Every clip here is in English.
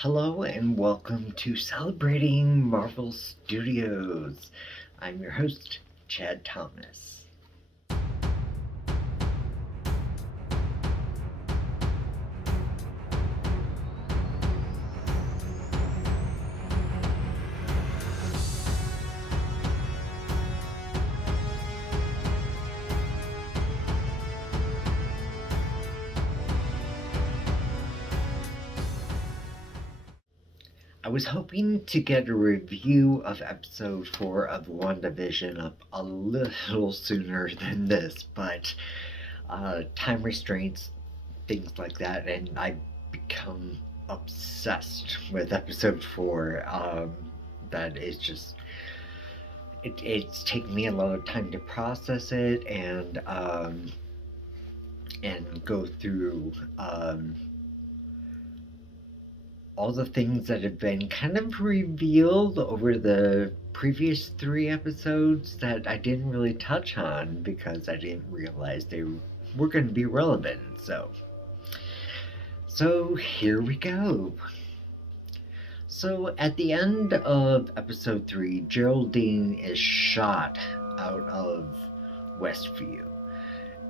Hello and welcome to Celebrating Marvel Studios. I'm your host, Chad Thomas. I was hoping to get a review of episode 4 of WandaVision up a little sooner than this, but time restraints, things like that, and I've become obsessed with episode 4. That is just it's taken me a lot of time to process it and go through all the things that have been kind of revealed over the previous 3 episodes that I didn't really touch on because I didn't realize they were going to be relevant. So here we go. So at the end of episode 3, Geraldine is shot out of Westview,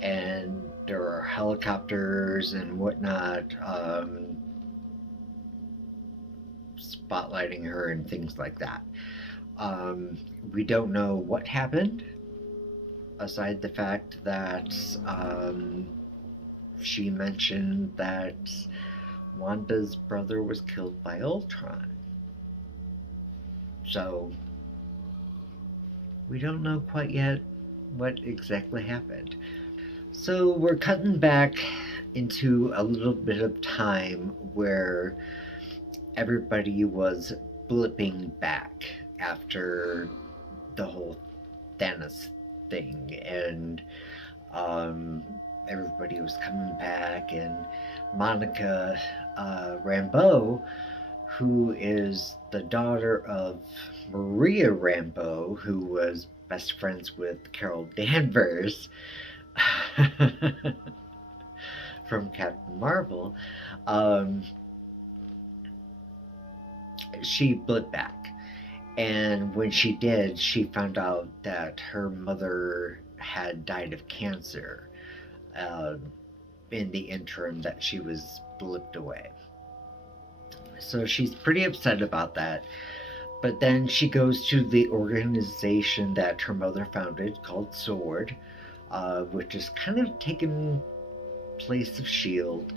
and there are helicopters and whatnot spotlighting her and things like that. We don't know what happened, aside the fact that she mentioned that Wanda's brother was killed by Ultron. So we don't know quite yet what exactly happened. So we're cutting back into a little bit of time where everybody was blipping back after the whole Thanos thing, and everybody was coming back, and Monica Rambeau, who is the daughter of Maria Rambeau, who was best friends with Carol Danvers from Captain Marvel, she blipped back. And when she did, she found out that her mother had died of cancer in the interim that she was blipped away. So she's pretty upset about that. But then she goes to the organization that her mother founded called SWORD, which is kind of taken place of S.H.I.E.L.D.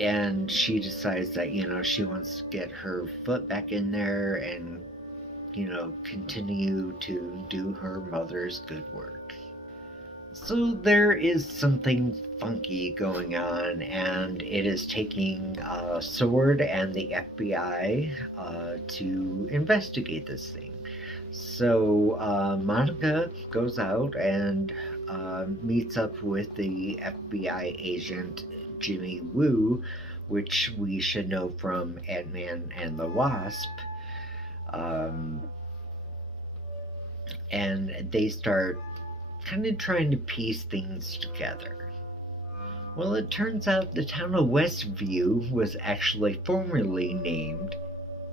And she decides that, she wants to get her foot back in there and, continue to do her mother's good work. So there is something funky going on, and it is taking SWORD and the FBI to investigate this thing. So Monica goes out and meets up with the FBI agent Jimmy Woo, which we should know from Ant-Man and the Wasp. And they start kind of trying to piece things together. Well, it turns out the town of Westview was actually formerly named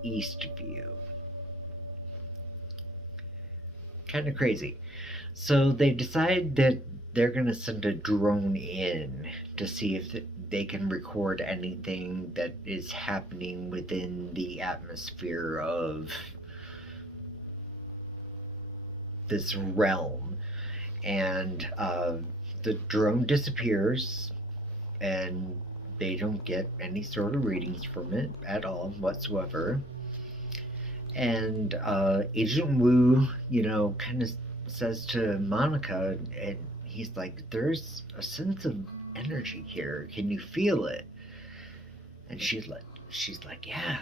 Eastview. Kind of crazy. So they decide that they're going to send a drone in to see if they can record anything that is happening within the atmosphere of this realm. And the drone disappears, and they don't get any sort of readings from it at all whatsoever. And Agent Woo, kind of says to Monica, and he's like, there's a sense of energy here. Can you feel it? And she's like, yeah,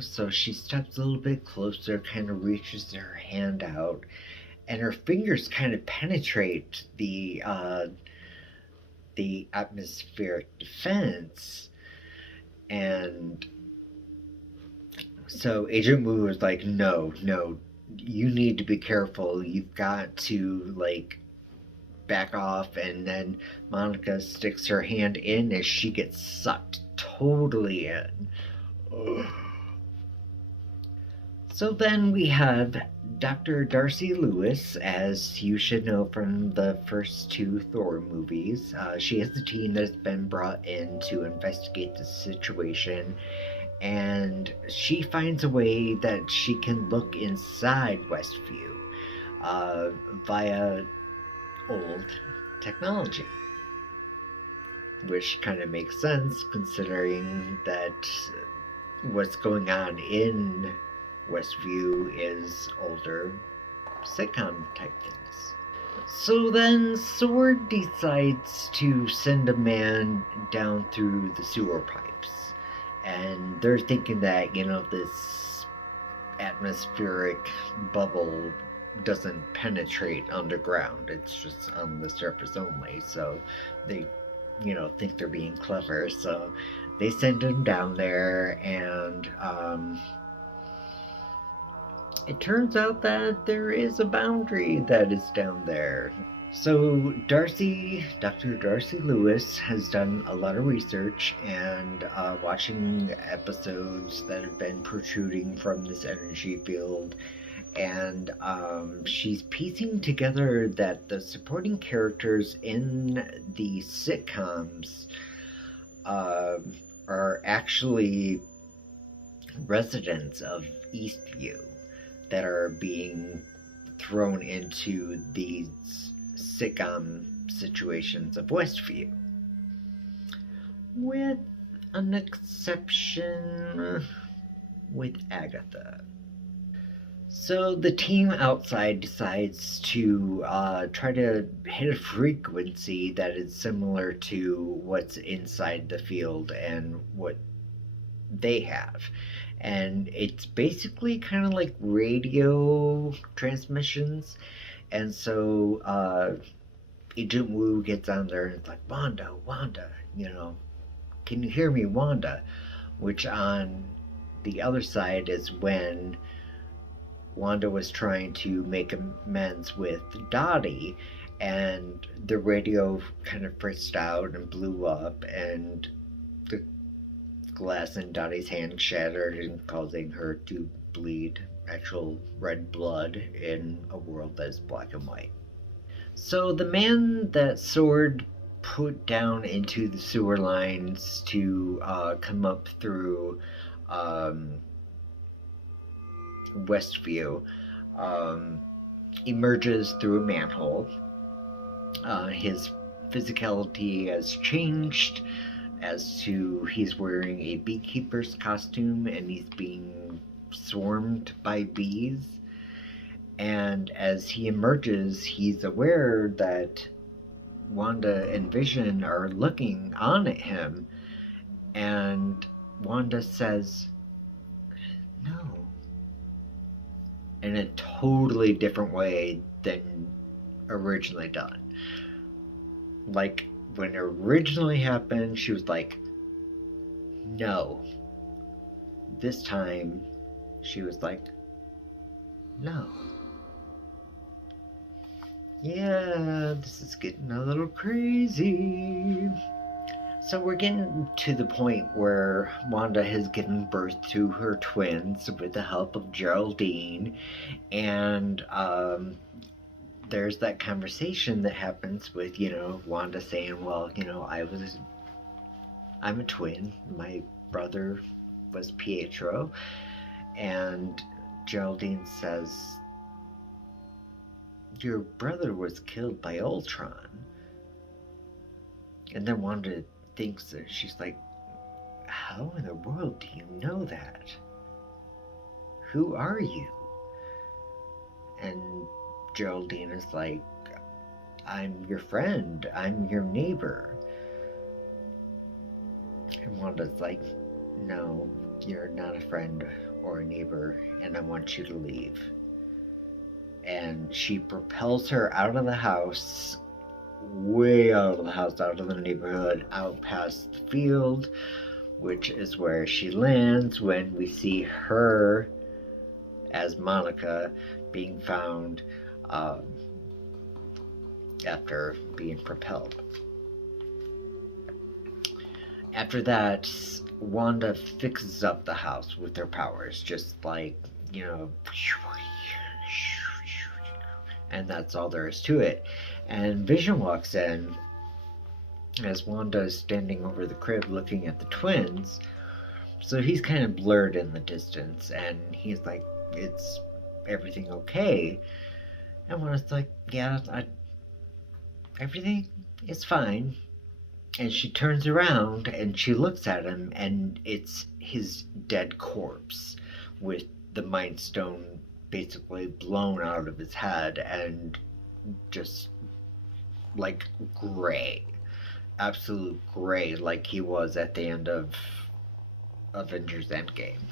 So she steps a little bit closer, kind of reaches her hand out, and her fingers kind of penetrate the atmospheric defense. And so Agent Wu is like, no, you need to be careful. You've got to, back off. And then Monica sticks her hand in as she gets sucked totally in. So then we have Dr. Darcy Lewis, as you should know from the first two Thor movies. She has a team that's been brought in to investigate the situation, and she finds a way that she can look inside Westview uh, via old technology. Which kind of makes sense considering that what's going on in Westview is older sitcom type things. So then Sword decides to send a man down through the sewer pipes. And they're thinking that, this atmospheric bubble doesn't penetrate underground. It's just on the surface only. So they, think they're being clever. So they send him down there, and it turns out that there is a boundary that is down there. So Dr. Darcy Lewis has done a lot of research and watching episodes that have been protruding from this energy field, and she's piecing together that the supporting characters in the sitcoms are actually residents of Eastview that are being thrown into these sitcom situations of Westview. With an exception with Agatha. So the team outside decides to try to hit a frequency that is similar to what's inside the field and what they have. And it's basically kind of like radio transmissions. And so Agent Wu gets on there and it's like, Wanda, can you hear me, Wanda? Which on the other side is when Wanda was trying to make amends with Dottie, and the radio kind of fritzed out and blew up, and the glass in Dottie's hand shattered and causing her to bleed actual red blood in a world that is black and white. So the man that Sword put down into the sewer lines to come up through Westview emerges through a manhole. His physicality has changed as to he's wearing a beekeeper's costume and he's being swarmed by bees. And as he emerges, he's aware that Wanda and Vision are looking on at him, and Wanda says, no, in a totally different way than originally done. Like, when it originally happened, she was like, no. This time, she was like, no. Yeah, this is getting a little crazy. So we're getting to the point where Wanda has given birth to her twins with the help of Geraldine, and there's that conversation that happens with, Wanda saying, well, I'm a twin. My brother was Pietro. And Geraldine says, your brother was killed by Ultron. And then Wanda thinks that she's like, how in the world do you know that? Who are you? And Geraldine is like, I'm your friend, I'm your neighbor. And Wanda's like, no, you're not a friend or a neighbor, and I want you to leave. And she propels her out of the house, way out of the house, out of the neighborhood, out past the field, which is where she lands when we see her as Monica being found after being propelled. After that, Wanda fixes up the house with her powers, just like, you know, and that's all there is to it. And Vision walks in as Wanda is standing over the crib looking at the twins. So he's kind of blurred in the distance, and he's like, "It's everything okay?" And Wanda's like, "Yeah, everything is fine." And she turns around and she looks at him, and it's his dead corpse with the Mind Stone basically blown out of his head and just like gray, absolute gray, like he was at the end of Avengers Endgame.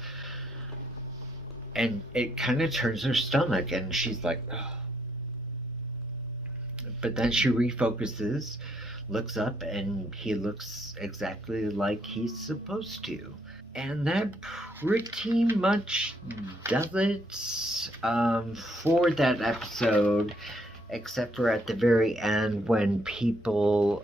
And it kind of turns her stomach, and she's like, oh. But then she refocuses, looks up, and he looks exactly like he's supposed to. And that pretty much does it for that episode, except for at the very end when people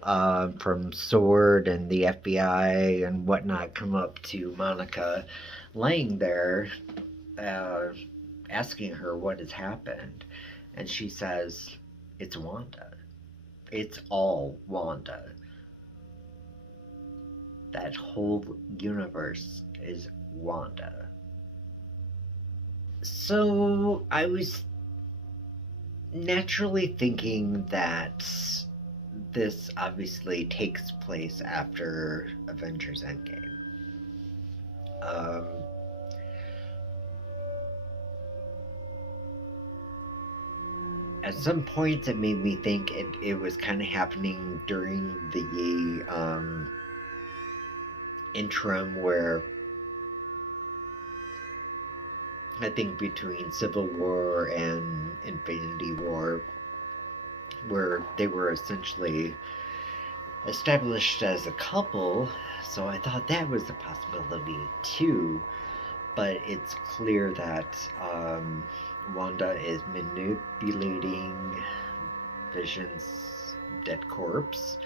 from SWORD and the FBI and whatnot come up to Monica laying there, asking her what has happened. And she says, "It's Wanda. It's all Wanda. That whole universe is Wanda." So I was naturally thinking that this obviously takes place after Avengers Endgame. At some points, it made me think it was kind of happening during the interim where I think between Civil War and Infinity War, where they were essentially established as a couple. So I thought that was a possibility too. But it's clear that Wanda is manipulating Vision's dead corpse,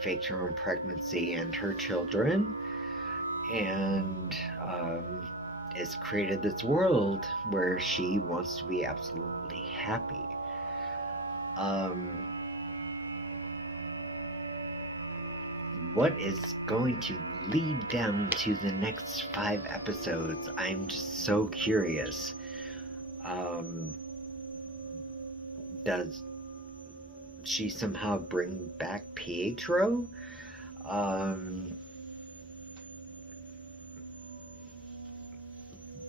faked her own pregnancy and her children, and has created this world where she wants to be absolutely happy. What is going to lead down to the next 5 episodes? I'm just so curious. Does she somehow bring back Pietro?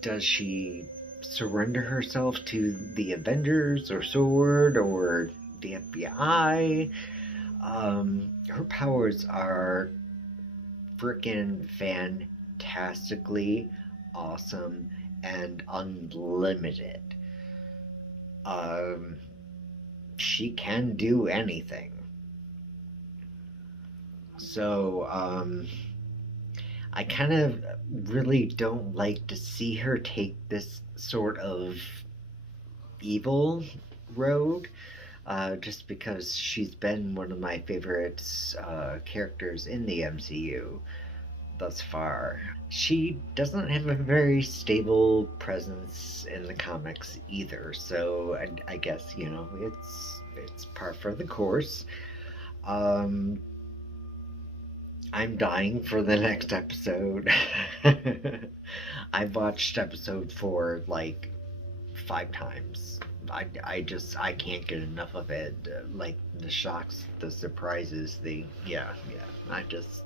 Does she surrender herself to the Avengers or SWORD or the FBI? Her powers are freaking fantastically awesome and unlimited. She can do anything. So, I kind of really don't like to see her take this sort of evil road, just because she's been one of my favorite characters in the MCU thus far. She doesn't have a very stable presence in the comics either, so I guess, you know, it's par for the course. I'm dying for the next episode. I've watched episode 4 like 5 times. I can't get enough of it. Like the shocks, the surprises, I just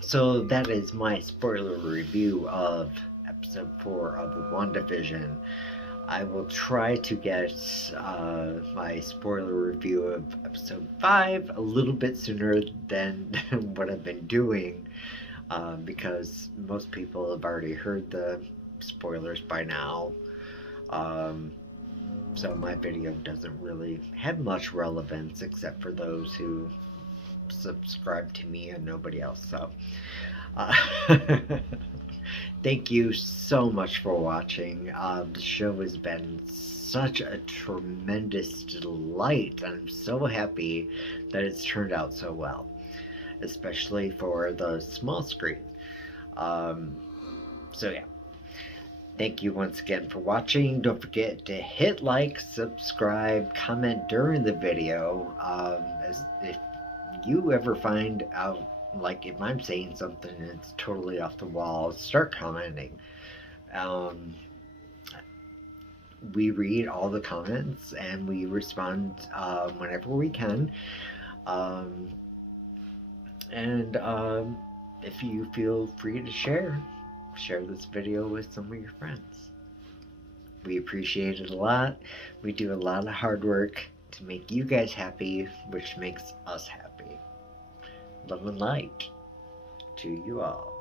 So that is my spoiler review of episode 4 of WandaVision. I will try to get my spoiler review of episode 5 a little bit sooner than what I've been doing, because most people have already heard the spoilers by now. So my video doesn't really have much relevance except for those who subscribe to me and nobody else. So Thank you so much for watching. The show has been such a tremendous delight. I'm so happy that it's turned out so well, especially for the small screen. Um, so yeah, thank you once again for watching. Don't forget to hit like, subscribe, comment during the video. As if you ever find out, like if I'm saying something that's totally off the wall, start commenting. Um, we read all the comments and we respond whenever we can. Um, and if you feel free to share this video with some of your friends. We appreciate it a lot. We do a lot of hard work to make you guys happy, which makes us happy. Love and light to you all.